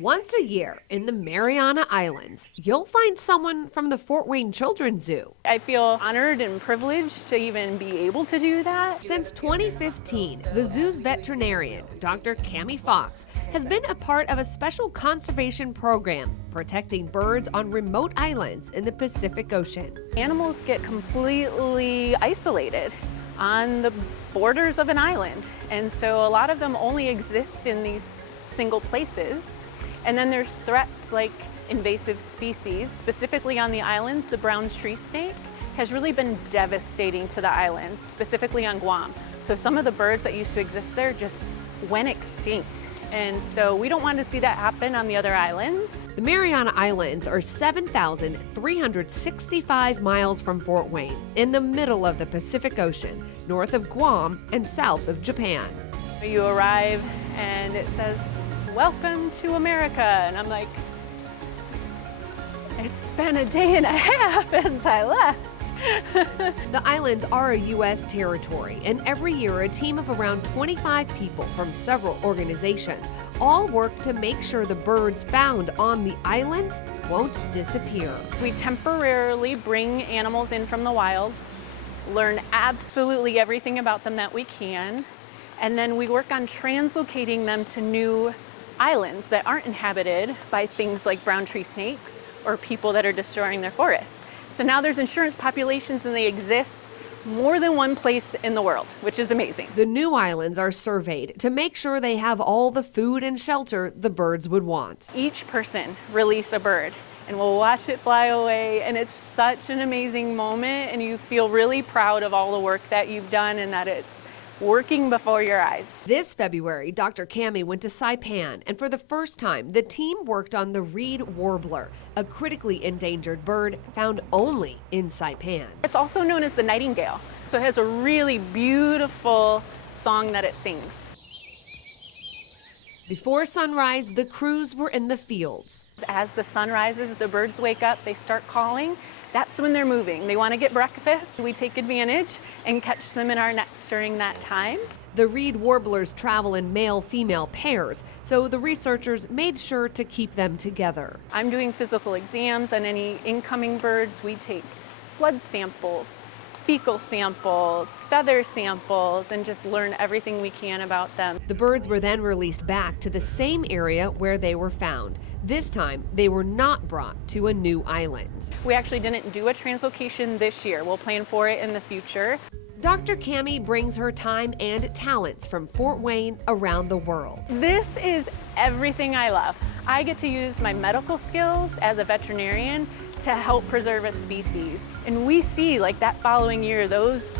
Once a year in the Mariana Islands, you'll find someone from the Fort Wayne Children's Zoo. I feel honored and privileged to even be able to do that. Since 2015, the zoo's veterinarian, Dr. Cami Fox, has been a part of a special conservation program protecting birds on remote islands in the Pacific Ocean. Animals get completely isolated on the borders of an island, and so a lot of them only exist in these single places. And then there's threats like invasive species. Specifically on the islands, the brown tree snake has really been devastating to the islands, specifically on Guam. So some of the birds that used to exist there just went extinct. And so we don't want to see that happen on the other islands. The Mariana Islands are 7,365 miles from Fort Wayne, in the middle of the Pacific Ocean, north of Guam and south of Japan. You arrive and it says, "Welcome to America." And I'm like, it's been a day and a half since I left. The islands are a U.S. territory, and every year a team of around 25 people from several organizations all work to make sure the birds found on the islands won't disappear. We temporarily bring animals in from the wild, learn absolutely everything about them that we can, and then we work on translocating them to new islands that aren't inhabited by things like brown tree snakes or people that are destroying their forests. So now there's insurance populations and they exist more than one place in the world, which is amazing. The new islands are surveyed to make sure they have all the food and shelter the birds would want. Each person release a bird and we'll watch it fly away, and it's such an amazing moment, and you feel really proud of all the work that you've done and that it's working before your eyes. This February, Dr. Cami went to Saipan, and for the first time, the team worked on the reed warbler, a critically endangered bird found only in Saipan. It's also known as the nightingale, so it has a really beautiful song that it sings. Before sunrise, the crews were in the fields. As the sun rises, the birds wake up, they start calling. That's when they're moving. They want to get breakfast. We take advantage and catch them in our nets during that time. The reed warblers travel in male-female pairs, so the researchers made sure to keep them together. I'm doing physical exams on any incoming birds. We take blood samples, fecal samples, feather samples, and just learn everything we can about them. The birds were then released back to the same area where they were found. This time, they were not brought to a new island. We actually didn't do a translocation this year. We'll plan for it in the future. Dr. Cami brings her time and talents from Fort Wayne around the world. This is everything I love. I get to use my medical skills as a veterinarian to help preserve a species. And we see, like, that following year, those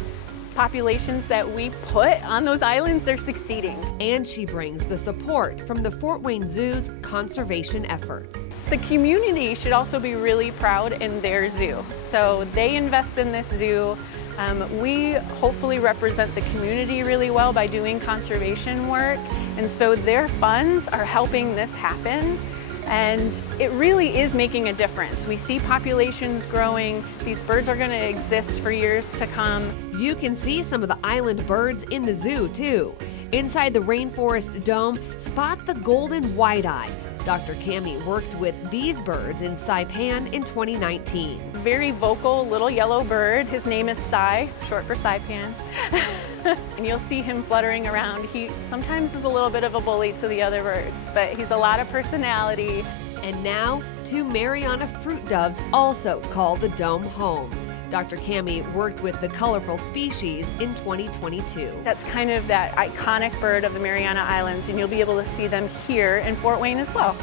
populations that we put on those islands, they're succeeding. And she brings the support from the Fort Wayne Zoo's conservation efforts. The community should also be really proud in their zoo. So they invest in this zoo. We hopefully represent the community really well by doing conservation work. And so their funds are helping this happen. And it really is making a difference. We see populations growing. These birds are going to exist for years to come. You can see some of the island birds in the zoo, too. Inside the rainforest dome, spot the golden white-eye. Dr. Cami worked with these birds in Saipan in 2019. Very vocal little yellow bird. His name is Sai, short for Saipan. And you'll see him fluttering around. He sometimes is a little bit of a bully to the other birds, but he's a lot of personality. And now, 2 Mariana fruit doves also call the dome home. Dr. Cami worked with the colorful species in 2022. That's kind of that iconic bird of the Mariana Islands, and you'll be able to see them here in Fort Wayne as well.